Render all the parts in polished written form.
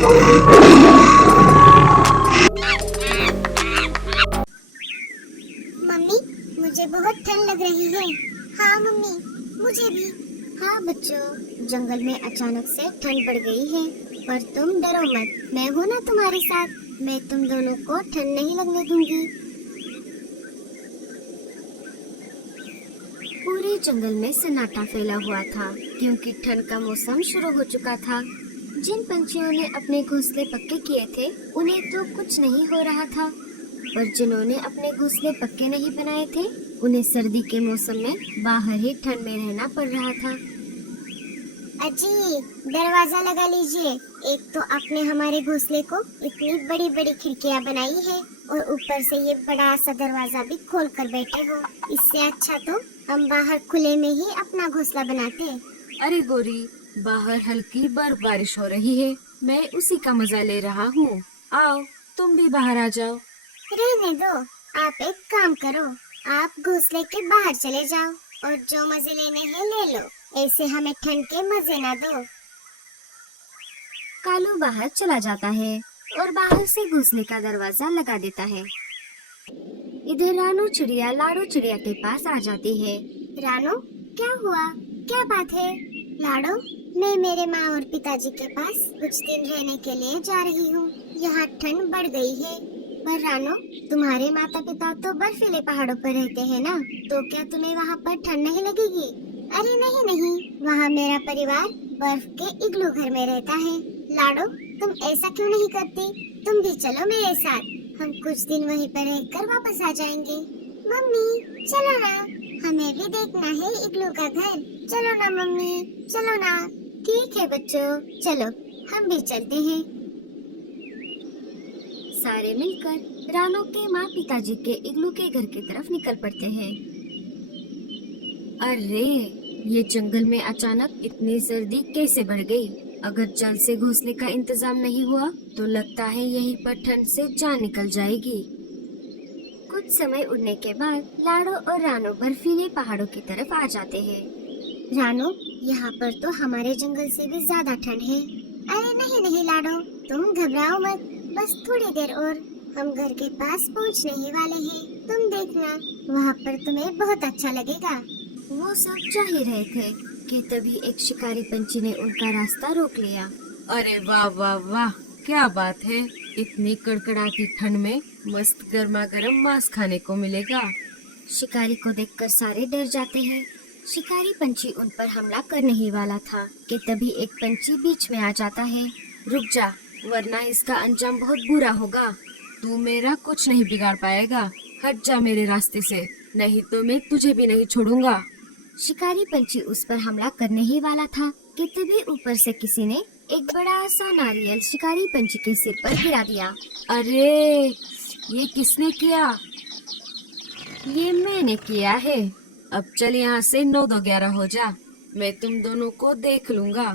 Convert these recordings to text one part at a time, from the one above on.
Mummy, मुझे बहुत ठंड लग रही है। हाँ मम्मी, मुझे भी। हाँ बच्चों, जंगल में अचानक से ठंड बढ़ गई है, पर तुम डरो मत, मैं हूँ ना तुम्हारे साथ। मैं तुम दोनों को ठंड नहीं लगने दूंगी। पूरे जंगल में सन्नाटा फैला हुआ था, क्योंकि ठंड का मौसम शुरू हो चुका था। जिन पंछियों ने अपने घोंसले पक्के किए थे, उन्हें तो कुछ नहीं हो रहा था, पर जिन्होंने अपने घोंसले पक्के नहीं बनाए थे, उन्हें सर्दी के मौसम में बाहर ही ठंड में रहना पड़ रहा था। अजी, दरवाजा लगा लीजिए। एक तो आपने हमारे घोंसले को इतनी बड़ी बड़ी खिड़कियाँ बनाई है, और ऊपर से ये बड़ा सा दरवाजा भी खोल कर बैठे हो। इससे अच्छा तो हम बाहर खुले में ही अपना घोंसला बनाते। अरे गोरी, बाहर हल्की बर्फबारिश हो रही है, मैं उसी का मजा ले रहा हूँ। आओ, तुम भी बाहर आ जाओ। रहने दो। आप एक काम करो, आप घोंसले के बाहर चले जाओ और जो मजे लेने हैं ले लो। ऐसे हमें ठंड के मजे ना दो। कालू बाहर चला जाता है और बाहर से घोंसले का दरवाजा लगा देता है। इधर रानू चिड़िया लाडो चिड़िया के पास आ जाती है। रानो, क्या हुआ? क्या बात है? लाडो, मैं मेरे माँ और पिताजी के पास कुछ दिन रहने के लिए जा रही हूँ। यहाँ ठंड बढ़ गई है। पर रानो, तुम्हारे माता पिता तो बर्फीले पहाड़ों पर रहते हैं ना, तो क्या तुम्हें वहाँ पर ठंड नहीं लगेगी? अरे नहीं नहीं, वहाँ मेरा परिवार बर्फ के इग्लू घर में रहता है। लाडो, तुम ऐसा क्यों नहीं करती? तुम भी चलो मेरे साथ, हम कुछ दिन वहीं पर रहकर वापस आ जाएंगे। मम्मी चलो ना, हमें भी देखना है इग्लू का घर। चलो ना मम्मी, चलो ना। ठीक है बच्चों, चलो हम भी चलते हैं। सारे मिलकर रानू के माँ पिताजी के इग्लू के घर की तरफ निकल पड़ते हैं। अरे, ये जंगल में अचानक इतनी सर्दी कैसे बढ़ गई? अगर जल्द से घोंसले का इंतजाम नहीं हुआ तो लगता है यहीं पर ठंड से जान निकल जाएगी। कुछ समय उड़ने के बाद लाडो और रानू बर्फीले पहाड़ों की तरफ आ जाते हैं। रानू, यहाँ पर तो हमारे जंगल से भी ज्यादा ठंड है। अरे नहीं नहीं लाडो, तुम घबराओ मत, बस थोड़ी देर और हम घर के पास पहुँचने ही वाले हैं। तुम देखना, वहाँ पर तुम्हें बहुत अच्छा लगेगा। वो सब जा ही रहे थे कि तभी एक शिकारी पंछी ने उनका रास्ता रोक लिया। अरे वाह वाह वाह, क्या बात है! इतनी कड़कड़ाती ठंड में मस्त गर्मा गर्म मांस खाने को मिलेगा। शिकारी को देखकर सारे डर जाते हैं। शिकारी पंछी उन पर हमला करने ही वाला था कि तभी एक पंछी बीच में आ जाता है। रुक जा, वरना इसका अंजाम बहुत बुरा होगा। तू मेरा कुछ नहीं बिगाड़ पाएगा। हट जा मेरे रास्ते से, नहीं तो मैं तुझे भी नहीं छोड़ूंगा। शिकारी पंछी उस पर हमला करने ही वाला था कि तभी ऊपर से किसी ने एक बड़ा सा नारियल शिकारी पंछी के सिर पर गिरा दिया। अरे, ये किसने किया? ये मैंने किया है। अब चल यहाँ से 9-2-11 हो जा, मैं तुम दोनों को देख लूंगा।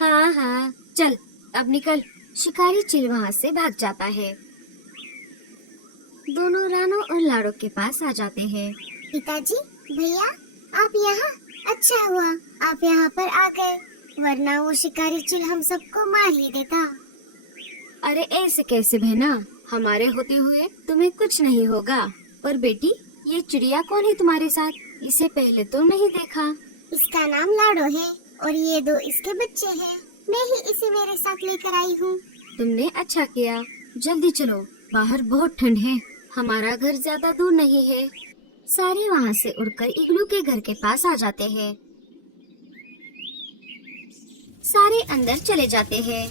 हाँ हाँ, चल अब निकल। शिकारी चिल वहाँ से भाग जाता है। दोनों रानू और लाडो के पास आ जाते हैं। पिताजी, भैया, आप यहाँ? अच्छा हुआ आप यहाँ पर आ गए, वरना वो शिकारी चिल हम सबको मार ही देता। अरे ऐसे कैसे बहना, हमारे होते हुए तुम्हें कुछ नहीं होगा। पर बेटी, ये चिड़िया कौन है तुम्हारे साथ? इसे पहले तो नहीं देखा। इसका नाम लाडो है और ये 2 इसके बच्चे हैं। मैं ही इसे मेरे साथ लेकर आई हूँ। तुमने अच्छा किया। जल्दी चलो, बाहर बहुत ठंड है, हमारा घर ज्यादा दूर नहीं है। सारे वहाँ से उड़कर इग्लू के घर के पास आ जाते हैं। सारे अंदर चले जाते हैं।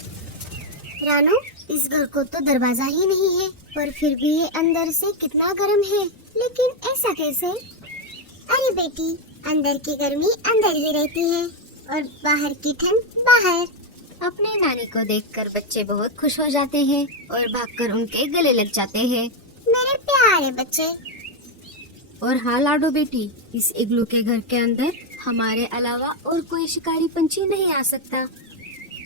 रानू, इस घर को तो दरवाजा ही नहीं है, पर फिर भी ये अंदर से कितना गर्म है। लेकिन ऐसा कैसे? अरे बेटी, अंदर की गर्मी अंदर ही रहती है और बाहर की ठंड बाहर। अपने नानी को देखकर बच्चे बहुत खुश हो जाते हैं और भागकर उनके गले लग जाते हैं। मेरे प्यारे बच्चे। और हाँ लाडो बेटी, इस इग्लू के घर के अंदर हमारे अलावा और कोई शिकारी पंछी नहीं आ सकता।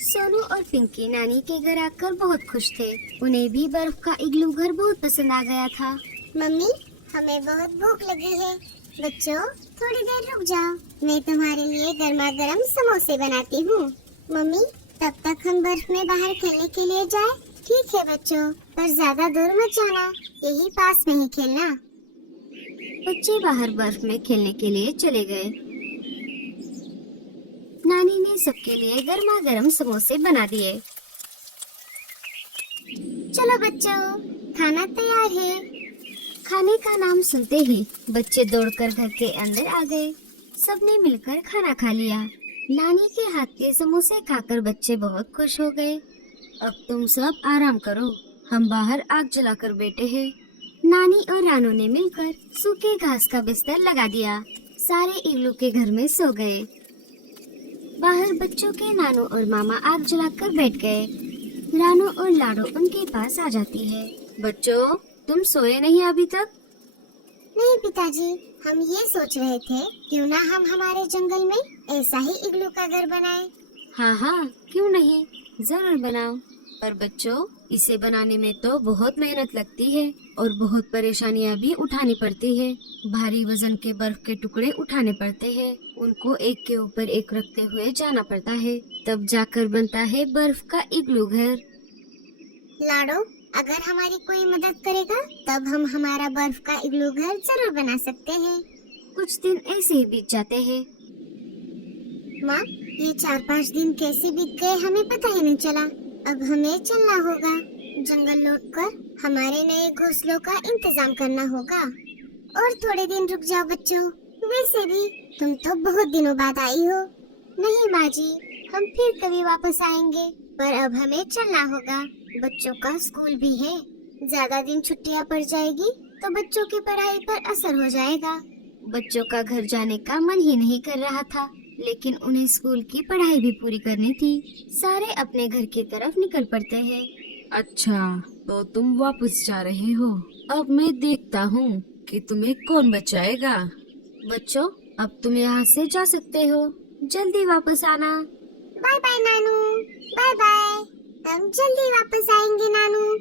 सोनू और पिंकी नानी के घर आकर बहुत खुश थे। उन्हें भी बर्फ का इग्लू घर बहुत पसंद आ गया था। मम्मी, हमें बहुत भूख लगी है। बच्चों, थोड़ी देर रुक जाओ, मैं तुम्हारे लिए गर्मा गर्म समोसे बनाती हूँ। मम्मी, तब तक हम बर्फ में बाहर खेलने के लिए जाए। ठीक है बच्चों, पर ज्यादा दूर मत जाना, यही पास में ही खेलना। बच्चे बाहर बर्फ में खेलने के लिए चले गए। नानी ने सबके लिए गर्मा गर्म समोसे बना दिए। चलो बच्चों, खाना तैयार है। खाने का नाम सुनते ही बच्चे दौड़कर घर के अंदर आ गए। सबने मिलकर खाना खा लिया। नानी के हाथ के समोसे खाकर बच्चे बहुत खुश हो गए। अब तुम सब आराम करो, हम बाहर आग जलाकर बैठे हैं। नानी और रानू ने मिलकर सूखे घास का बिस्तर लगा दिया। सारे इग्लू के घर में सो गए। बाहर बच्चों के नानू और मामा आग जलाकर बैठ गए। रानू और लाडो उनके पास आ जाती है। बच्चों, तुम सोए नहीं अभी तक? नहीं पिताजी, हम ये सोच रहे थे क्यों ना हम हमारे जंगल में ऐसा ही इग्लू का घर बनाएं। हाँ हाँ, क्यों नहीं, जरूर बनाओ। पर बच्चों, इसे बनाने में तो बहुत मेहनत लगती है और बहुत परेशानियाँ भी उठानी पड़ती है। भारी वजन के बर्फ के टुकड़े उठाने पड़ते हैं, उनको एक के ऊपर एक रखते हुए जाना पड़ता है, तब जाकर बनता है बर्फ का इग्लू घर। लाडो, अगर हमारी कोई मदद करेगा तब हम हमारा बर्फ का इग्लू घर जरूर बना सकते हैं। कुछ दिन ऐसे ही बीत जाते हैं। माँ, ये 4-5 दिन कैसे बीत गए हमें पता ही नहीं चला। अब हमें चलना होगा। जंगल लौटकर हमारे नए घोंसलों का इंतजाम करना होगा। और थोड़े दिन रुक जाओ बच्चों, वैसे भी तुम तो बहुत दिनों बाद आई हो। नहीं माँ जी, हम फिर कभी वापस आएंगे, पर अब हमें चलना होगा। बच्चों का स्कूल भी है, ज्यादा दिन छुट्टियाँ पड़ जाएगी तो बच्चों की पढ़ाई पर असर हो जाएगा। बच्चों का घर जाने का मन ही नहीं कर रहा था, लेकिन उन्हें स्कूल की पढ़ाई भी पूरी करनी थी। सारे अपने घर की तरफ निकल पड़ते हैं। अच्छा, तो तुम वापस जा रहे हो। अब मैं देखता हूँ कि तुम्हें कौन बचाएगा। बच्चों, अब तुम यहाँ से जा सकते हो, जल्दी वापस आना। बाय बाय नानू, बाय बाय। हम जल्दी वापस आएंगे नानू।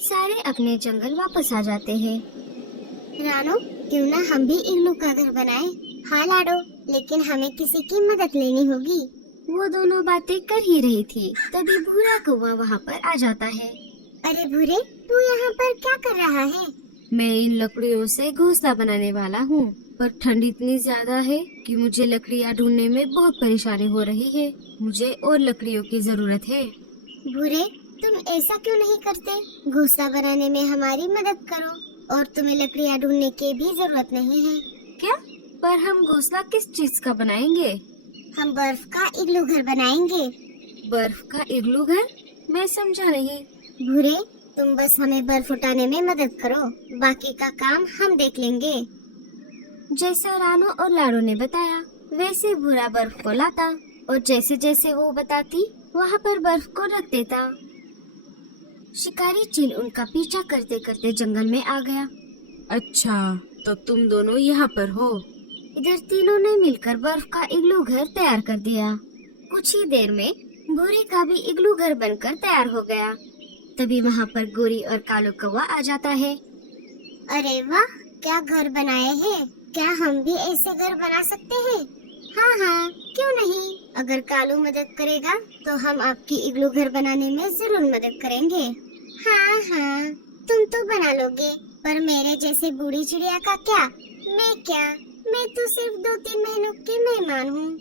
सारे अपने जंगल वापस आ जाते हैं। रानो, क्यों ना हम भी इग्लू का घर बनाएं? हाँ लाडो, लेकिन हमें किसी की मदद लेनी होगी। वो दोनों बातें कर ही रही थी, तभी भूरा कौवा वहाँ पर आ जाता है। अरे भूरे, तू यहाँ पर क्या कर रहा है? मैं इन लकड़ियों से घोंसला बनाने वाला हूँ, पर ठंड इतनी ज्यादा है कि मुझे लकड़ियाँ ढूंढने में बहुत परेशानी हो रही है। मुझे और लकड़ियों की जरूरत है। भूरे, तुम ऐसा क्यों नहीं करते? घोंसला बनाने में हमारी मदद करो, और तुम्हें लकड़ियाँ ढूंढने की भी जरूरत नहीं है। क्या? पर हम घोंसला किस चीज का बनाएंगे? हम बर्फ का इग्लू घर बनाएंगे। बर्फ का इग्लू घर? मैं समझा नहीं। भूरे, तुम बस हमें बर्फ उठाने में मदद करो, बाकी का काम हम देख लेंगे। जैसा रानू और लाडो ने बताया, वैसे भूरा बर्फ को लाता और जैसे जैसे वो बताती वहाँ पर बर्फ को रख देता। शिकारी चील उनका पीछा करते करते जंगल में आ गया। अच्छा, तो तुम दोनों यहाँ पर हो। इधर तीनों ने मिलकर बर्फ का इग्लू घर तैयार कर दिया। कुछ ही देर में भूरे का भी इग्लू घर बनकर तैयार हो गया। तभी वहाँ पर गोरी और कालो कौवा आ जाता है। अरे वाह, क्या घर बनाए हैं! क्या हम भी ऐसे घर बना सकते हैं? हाँ हाँ, क्यों नहीं। अगर कालू मदद करेगा तो हम आपकी इग्लू घर बनाने में जरूर मदद करेंगे। हाँ हाँ, तुम तो बना लोगे, पर मेरे जैसे बूढ़ी चिड़िया का क्या? मैं तो सिर्फ 2-3 महीनों की मेहमान हूँ।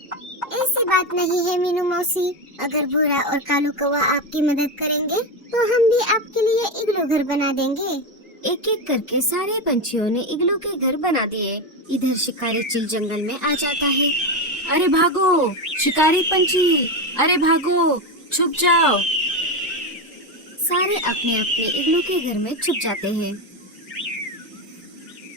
ऐसी बात नहीं है मीनू मौसी, अगर भूरा और कालू कौवा आपकी मदद करेंगे तो हम भी आपके लिए इग्लू घर बना देंगे। एक एक करके सारे पंछियों ने इग्लू के घर बना दिए। इधर शिकारी चील जंगल में आ जाता है। अरे भागो शिकारी पंछी, अरे भागो, छुप जाओ। सारे अपने अपने इग्लू के घर में छुप जाते हैं।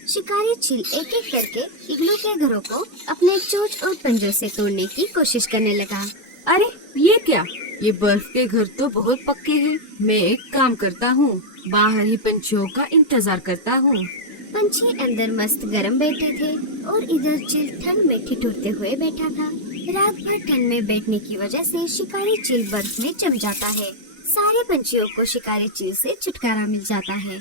शिकारी चील एक एक करके इग्लू के घरों को अपने चोंच और पंजों से तोड़ने की कोशिश करने लगा। अरे ये क्या? ये बर्फ के घर तो बहुत पक्के हैं। मैं एक काम करता हूँ, बाहर ही पंछियों का इंतजार करता हूँ। पंछी अंदर मस्त गरम बैठे थे और इधर चील ठंड में ठिठुरते हुए बैठा था। रात भर ठंड में बैठने की वजह से शिकारी चील बर्फ में जम जाता है। सारे पंछियों को शिकारी चील से छुटकारा मिल जाता है।